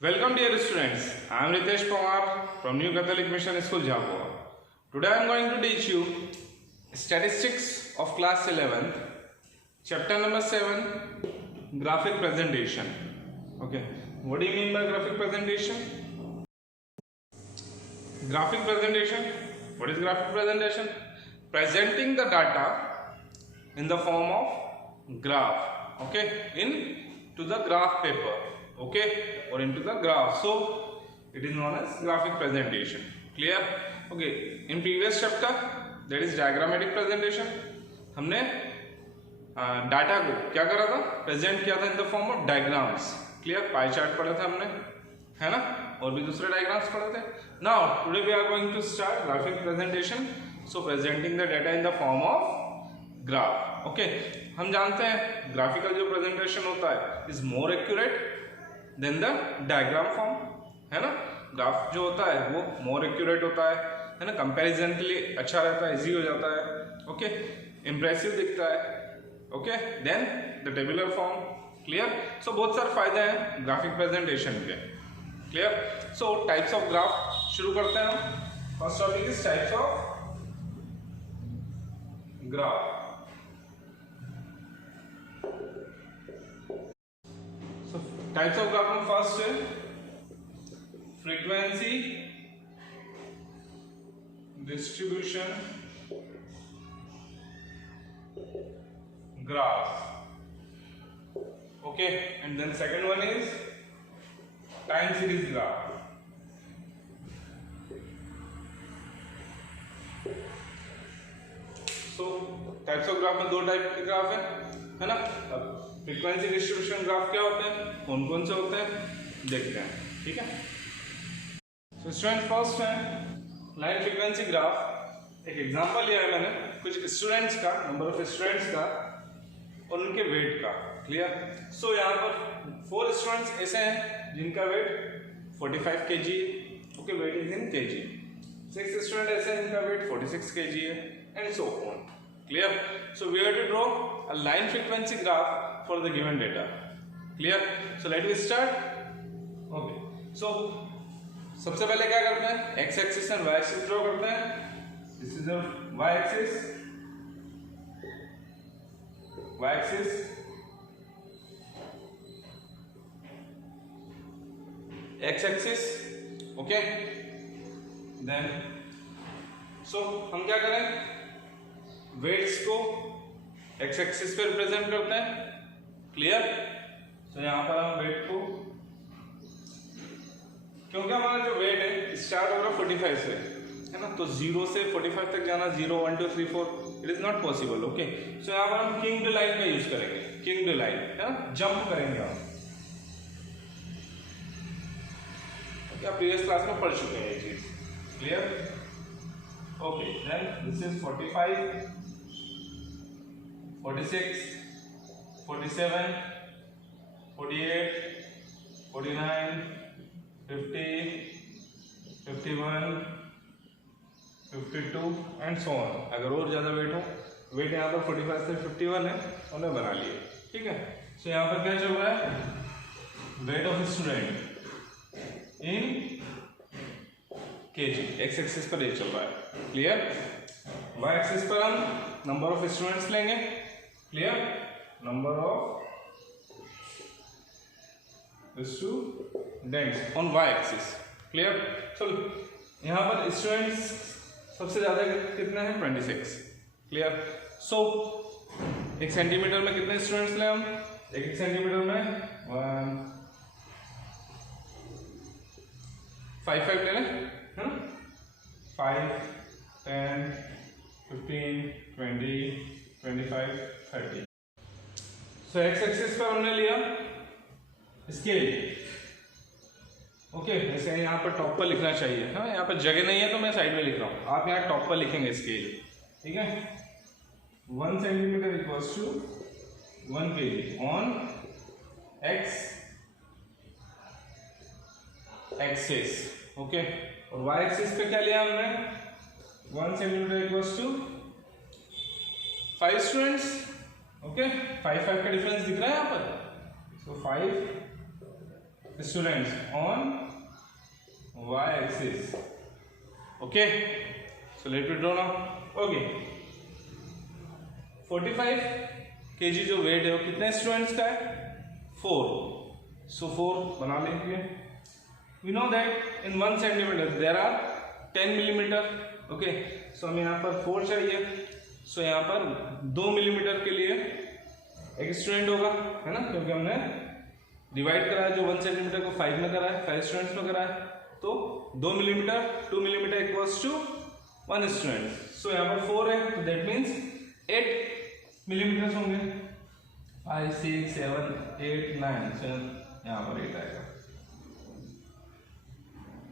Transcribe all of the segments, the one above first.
Welcome dear students, I am Ritesh Pawar from New Catholic Mission School, Jhabua. Today I am going to teach you Statistics of class 11th, chapter number 7, Graphic Presentation. Okay, what do you mean by graphic presentation? Graphic presentation, what is graphic presentation? Presenting the data in the form of graph, okay, into the graph paper, okay, or into the graph. So it is known as graphic presentation. Clear? Okay, in previous chapter, that is diagrammatic presentation, हमने data को क्या करा था, present किया था इन the form of diagrams. Clear? Pie chart पढ़ा था हमने, है ना, और भी दूसरे डायग्राम्स पढ़े थे. Now today we are going to start graphic presentation. So presenting the data in the form of graph. Okay, हम जानते हैं ग्राफिकल जो प्रेजेंटेशन होता है is more accurate than the diagram form, है ना. ग्राफ जो होता है वो मोर एक्यूरेट होता है ना, कंपैरिजन के लिए अच्छा रहता है, इजी हो जाता है. ओके, इंप्रेसिव दिखता है. Okay, then the tabular form. Clear? So बहुत सारे फायदे हैं ग्राफिक प्रेजेंटेशन के. Clear? So types of graph शुरू करते हैं हम. First topic is types of graph. So types of graph में फर्स्ट है frequency distribution graph. Okay, and then second one is time series graph. So types of graph में दो type के graph है ना. अब फ्रीक्वेंसी डिस्ट्रीब्यूशन ग्राफ क्या होते हैं, कौन कौन से होते हैं, देखते हैं. ठीक है. So स्टूडेंट फर्स्ट है लाइन फ्रीक्वेंसी ग्राफ. एक एग्जांपल लिया है मैंने कुछ स्टूडेंट्स का, नंबर ऑफ स्टूडेंट्स का और उनके वेट का. क्लियर? सो यहाँ पर 4 स्टूडेंट्स ऐसे हैं जिनका weight 45 kg. Okay, weight is in kg. 6 student ऐसे हैं जिनका वेट 46 kg है, and so on. Clear? So we have to draw a line frequency graph for the given data. Clear? So let us start. Okay, so सबसे पहले क्या करते हैं, X axis and Y axis draw करते हैं. This is Y axis, Y axis, X axis. Okay, then so हम क्या करें, वेट्स को एक्स एक्सिस पे रिप्रेजेंट करते हैं. क्लियर? सो यहां पर हम वेट को, क्योंकि हमारा जो वेट है स्टार्ट होगा 45 से, है ना, तो 0 से 45 तक जाना 0 1 2 3 4 it is not possible. Okay, so यहाँ पर हम किंग लाइन का यूज करेंगे. किंग लाइन, है ना, जंप करेंगे हम. क्या प्रीवियस क्लास में पढ़ चुके हैं ये चीज. Clear? Okay, then this is 45, 46, 47, 48, 49, 50, 51, 52 and so on. अगर और ज़्यादा वेट हो, वेट यहाँ पर 45 से 51 है, उन्हें बना लिए. ठीक है. सो यहाँ पर क्या चल रहा है, weight of student in kg. X axis पर ये चल रहा है. क्लियर? वाई एक्सिस पर हम नंबर ऑफ स्टूडेंट्स लेंगे. Clear? Number of students on Y axis. Clear? चलो, यहाँ पर स्टूडेंट्स सबसे ज्यादा कितने हैं, 26. क्लियर? सो 1 सेंटीमीटर में कितने स्टूडेंट्स लें हम, 1 सेंटीमीटर में 5 ले लें, है ना. 5, 10, 15, 20, 25, 30. सो एक्स एक्सिस पर हमने लिया स्केल. ओके, जैसे यहाँ पर टॉप पर लिखना चाहिए, है ना. यहाँ पर जगह नहीं है तो मैं साइड में लिख रहा हूँ, आप यहाँ टॉप पर लिखेंगे स्केल. ठीक है. 1 centimetre equals to 1 kg on X axis. Okay, और वाई एक्सिस पे क्या लिया हमने, 1 centimetre equals to 5 students. Okay, 5 का डिफरेंस दिख रहा है यहाँ पर. So 5 students on y-axis. Okay, so let me draw now. Okay, 45 kg जो वेट है वो कितने स्टूडेंट्स का है? 4. So 4 बना लेंगे. We know that in 1 centimeter there are 10 millimeter. Okay, so हमें यहाँ पर 4 चाहिए. So यहाँ पर 2 मिलीमीटर के लिए एक स्टूडेंट होगा, है ना, क्योंकि हमने डिवाइड करा है जो 1 सेंटीमीटर को 5 में करा है, 5 स्टूडेंट्स में करा है, तो 2 millimetre 2 millimetre equals to 1 student. So यहाँ पर 4 है, तो दैट मीन्स 8 मिलीमीटर होंगे. 5 6 7 8 9, so यहाँ पर 8 आएगा.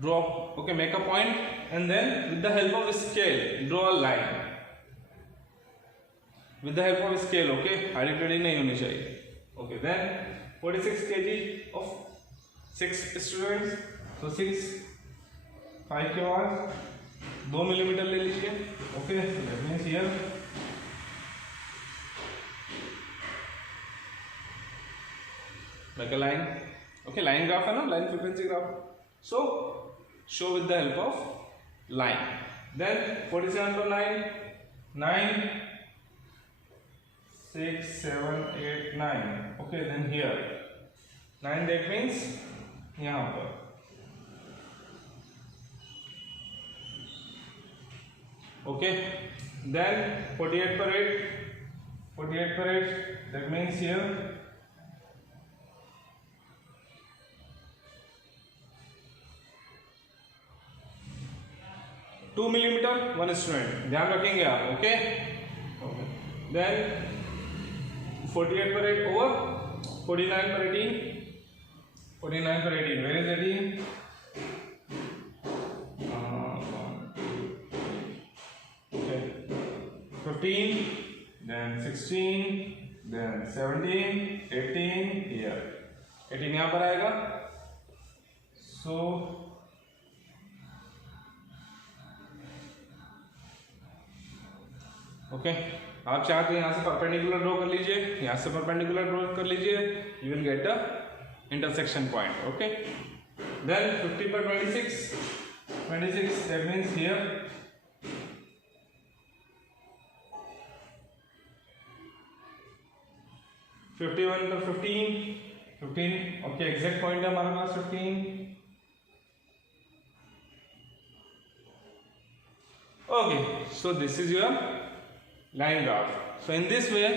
Draw. Okay, make a point and then with the help of scale draw a line. With the help of scale, okay, arbitrary नहीं होनी चाहिए. Okay, then 46 kg of 6 students. So 6 5 के बाद 2 millimetre ले लीजिए. Okay, that means here like a line. Okay, line graph है ना, line frequency graph. So show with the help of line. Then 47 to 9 6 7 8 9. Okay, then here 9, that means यहाँ पर. Okay, then 48 per 8, that means here 2 millimetre 1 student. ध्यान रखेंगे आप. Okay, then 48 per 8 over 49 per 18. 49 per 18. Where is 18? 15, then 16, then 17, 18 here. 18 यहाँ पर आएगा. So okay, आप चाहते हैं यहाँ से परपेंडिकुलर ड्रॉ कर लीजिए, यहाँ से परपेंडिकुलर ड्रॉ कर लीजिए, you will get a intersection point. Okay, then 50 per 26, that means here 51 पर 15. ओके, एग्जैक्ट पॉइंट है हमारे पास 15. Okay, so this is your line graph. So in this way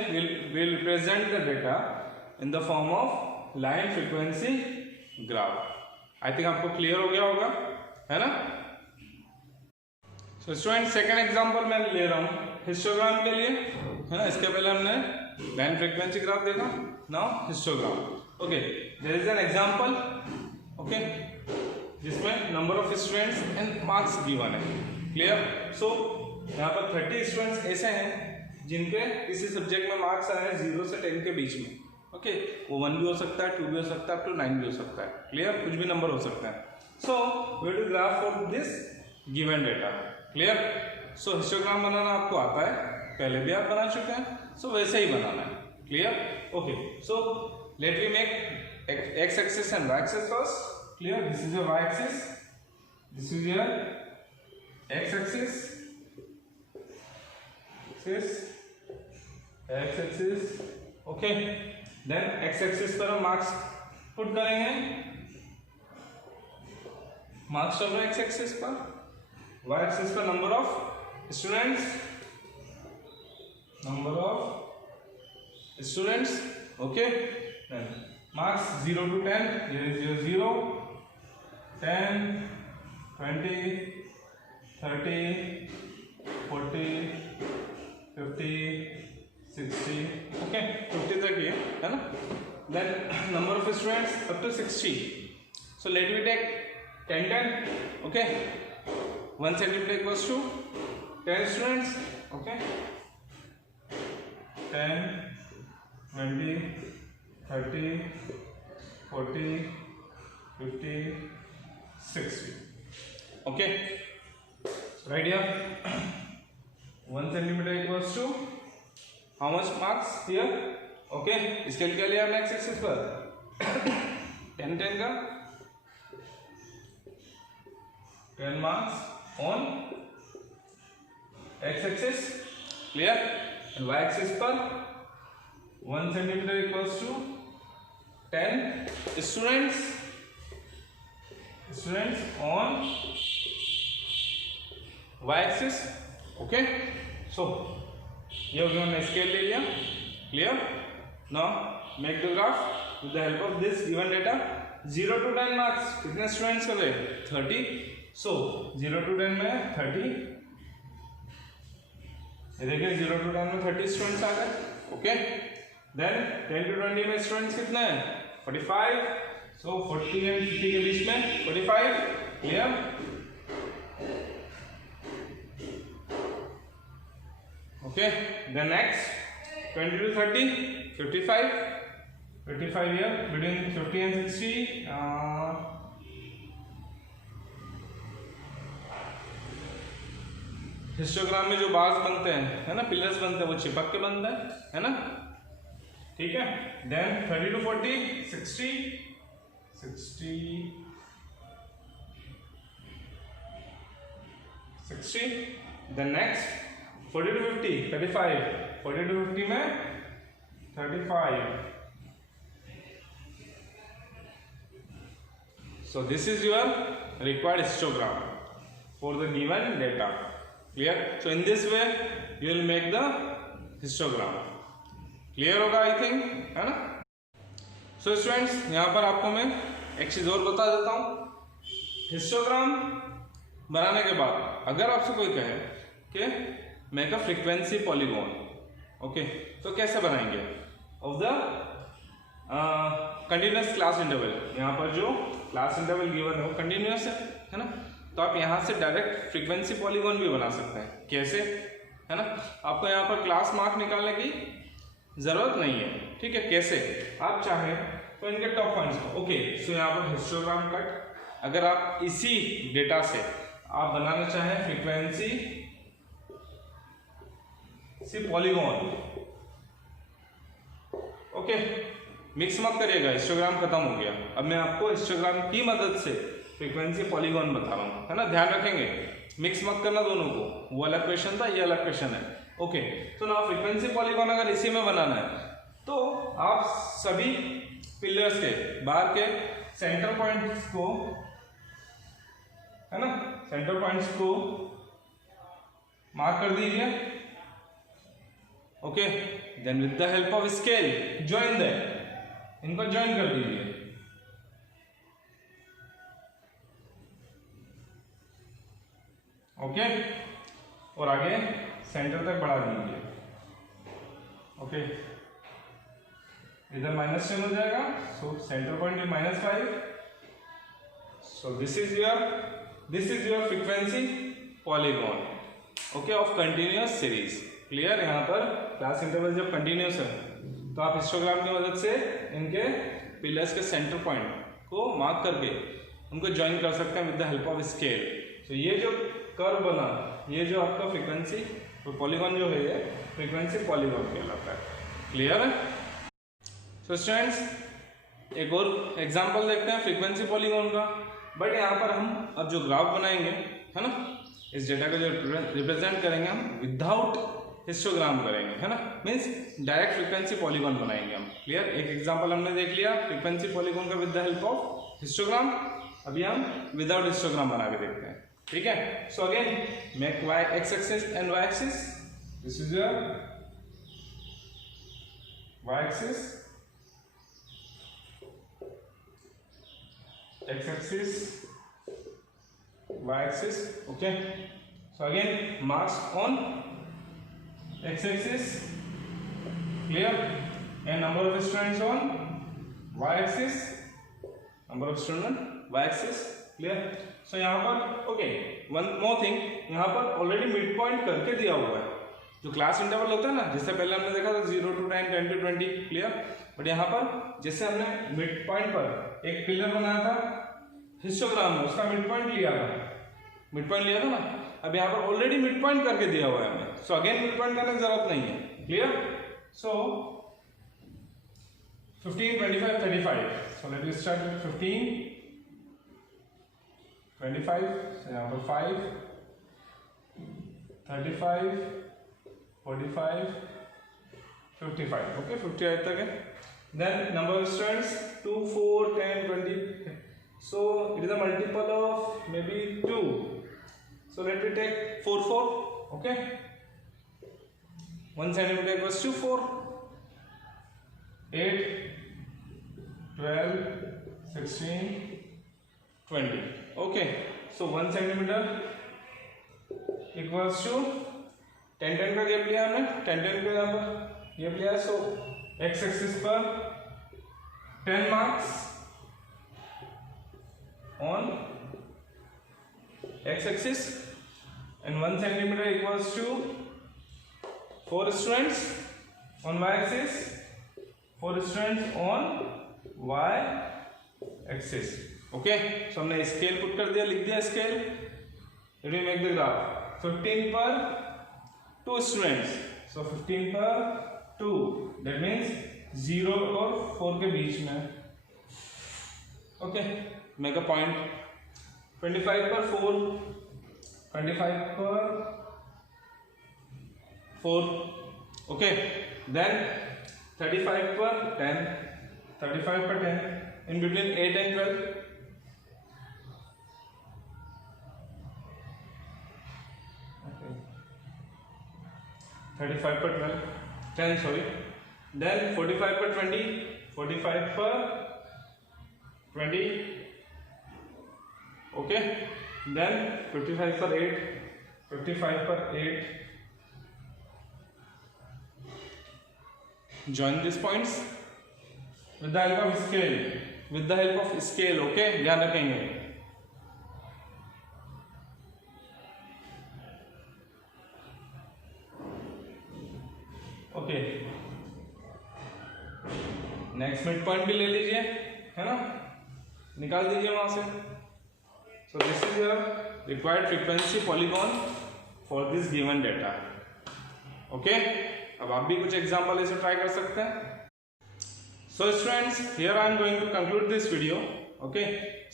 we'll represent the data in the form of line frequency graph. I think आपको clear हो गया होगा, है ना. So student, second example मैं ले रहा हूँ histogram के लिए, है ना. इसके पहले हमने line frequency graph देखा, now histogram. Okay, there is an example, okay, जिसमें number of students and marks given है. Clear? So यहाँ पर 30 स्टूडेंट्स ऐसे हैं जिनके किसी सब्जेक्ट में मार्क्स आए हैं 0 से 10 के बीच में. ओके, वो 1 भी हो सकता है, 2 भी हो सकता है, up to 9 भी हो सकता है. क्लियर? कुछ भी नंबर हो सकता है. So we will graph for this given data. Clear? So histogram बनाना आपको आता है, पहले भी आप बना चुके हैं, सो वैसे ही बनाना है. Clear? Okay, so let we make X axis and Y axis first. Clear? This is your Y axis, this is your X axis, X axis. Okay, then X axis पर हम मार्क्स पुट करेंगे. Marks of X axis पर, Y axis पर number of students, okay, marks 0 to 10. here is your 0, 10, 20, 30, 40, 50, 60. Okay, 50 तक ये है ना. Then number of students up to 60. So let we take 10 10. Okay, 1 centimetre equals to 10 students. Okay, 10, 20, 30, 40, 50, 60. Okay, right here 1 centimeter equals to how much marks here. Okay, scale क्या लिया हमने x axis पर 10 10 का 10 marks on x-axis, clear, and y-axis पर 1 centimeter equals to 10 students on y-axis. Okay, so ये हो गया, हमने स्केल ले लिया, clear. Now make the graph with the help of this given data. 0 to 10 marks कितने स्टूडेंट्स कर रहे? 30. So 0 to 10 में 30, ये देखिए 0 to 10 में 30 स्टूडेंट्स आ गए. ओके, देन 10 to 20 में स्टूडेंट्स कितने हैं? 45. सो 40 एंड 50 के बीच में 45. Clear. Okay, then next 20 to 30, 55. 55 here between 50 and 60. Histogram में जो बार्स बनते हैं, है ना, पिलर्स बनते हैं, वो चिपक के बनता है ना. ठीक है. Then 30 to 40, 60, 60. Then next 40 to 50, 35. 40 to 50 में 35. So this is your required histogram for the given data. Clear? So in this way you will make the histogram. Clear होगा I think, है ना? So students, यहाँ पर आपको मैं एक चीज और बता देता हूँ. हिस्टोग्राम बनाने के बाद अगर आपसे कोई कहे कि make a frequency polygon, okay, तो कैसे बनाएंगे? Of the continuous class interval. यहाँ पर जो क्लास इंटरवल गिवन है वो कंटिन्यूअस है ना, तो आप यहाँ से डायरेक्ट फ्रीक्वेंसी पॉलीगॉन भी बना सकते हैं. कैसे, है ना? आपको यहाँ पर क्लास मार्क निकालने की जरूरत नहीं है. ठीक है. कैसे? आप चाहे तो इनके टॉप पॉइंट्स को, ओके, सो यहाँ पर हिस्टोग्राम कट. अगर आप इसी डेटा से आप बनाना चाहें फ्रीक्वेंसी पॉलीगॉन, ओके, मिक्स मत करिएगा, हिस्टोग्राम खत्म हो गया. अब मैं आपको हिस्टोग्राम की मदद से फ्रीक्वेंसी पॉलीगॉन बता रहा हूँ, है ना. ध्यान रखेंगे, मिक्स मत करना दोनों को. वो अलग क्वेश्चन था, ये अलग क्वेश्चन है. ओके, तो ना फ्रीक्वेंसी पॉलीगॉन अगर इसी में बनाना है तो आप सभी पिलर्स के बाहर के सेंटर पॉइंट्स को, है ना, सेंटर पॉइंट्स को मार्क कर दीजिए. Okay, then with the help of scale join that, इनको ज्वाइन कर दीजिए. ओके, और आगे सेंटर तक बढ़ा दीजिए. ओके, इधर -10 हो जाएगा. So centre point is -5. So this is your frequency polygon, okay, of continuous series. Clear. यहाँ पर क्लास इंटरवल जब कंटिन्यूअस है तो आप हिस्टोग्राम की मदद से इनके पिलर्स के सेंटर पॉइंट को मार्क करके उनको ज्वाइन कर सकते हैं with the help of scale. तो ये जो कर्व बना, ये जो आपका फ्रीक्वेंसी पॉलीगॉन जो है, ये फ्रीक्वेंसी पॉलीगॉन कहलाता है. क्लियर है? सो स्टूडेंट्स, एक और एग्जांपल देखते हैं फ्रीक्वेंसी पॉलीगॉन का. बट यहाँ पर हम अब जो ग्राफ बनाएंगे, है ना, इस डेटा को जो रिप्रेजेंट करेंगे हम विदाउट हिस्टोग्राम करेंगे, है ना, मीन्स डायरेक्ट फ्रीक्वेंसी पॉलीगॉन बनाएंगे हम. क्लियर. एक एग्जांपल हमने देख लिया फ्रीक्वेंसी पॉलीगॉन का with the help of histogram. अभी हम विदाउट हिस्टोग्राम बना के देखते हैं. ठीक है. So again make y x axis and y axis. This is your y axis, x axis, y axis. Okay, so again marks on x axis, clear, and number of students on y axis, number of students y axis. Clear. So यहाँ पर okay, one more thing, यहाँ पर already mid point करके दिया हुआ है. जो class interval होता है ना, जिससे पहले हमने देखा था 0 to 10, 10 to 20. क्लियर. बट यहाँ पर जैसे हमने मिड पॉइंट पर एक पिलर बनाया था हिस्टोग्राम में, उसका मिड पॉइंट लिया था ना. अब यहाँ पर ऑलरेडी मिड पॉइंट करके दिया हुआ है हमें. सो अगेन मिड पॉइंट करने की जरूरत नहीं है. Clear. So 15, 25, 35. So let us start with 15, 25, so यहाँ पर 5, 35, 45, 55. Okay, 58 तक है. Then number of students 2, 4, 10, 20. So it is a multiple of maybe 2. So let me take 4, 4. Okay. 1 centimeter equals to 4. 8, 12, 16, 20. Okay. So 1 centimeter equals to 10 10 का gap लिया हमने. 10 10 का यहाँ पर गैप लिया. So x एक्सिस पर 10 marks on x axis and 1 centimeter equals to 4 students on y axis, 4 students on y axis. Okay, so हमने scale put कर दिया, लिख दिया scale. Let me make the graph. 15 पर 2 students, so 15 पर 2, that means 0 और 4 के बीच में. Okay, make a point. 25 पर 4, 25 पर 4. Okay, then 35 पर 10, 35 पर 10, in between 8 and 12. Okay, 35 पर 12, 10 sorry. Then 45 पर 20, 45 पर 20. Okay, then 55 पर 8, 55 पर 8. Join these points with the help of scale. With the help of scale, okay, ध्यान रखेंगे. Okay. नेक्स्ट मिड पॉइंट भी ले लीजिए, है ना, निकाल दीजिए वहां से. So this is your required frequency polygon for this given data. Okay, अब आप भी कुछ एग्जांपल ऐसे ट्राई कर सकते हैं. So students, here I am going to conclude this video. Okay,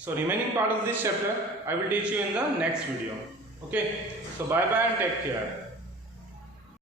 so remaining part of this chapter I will teach you in the next video. Okay, so bye bye and take care.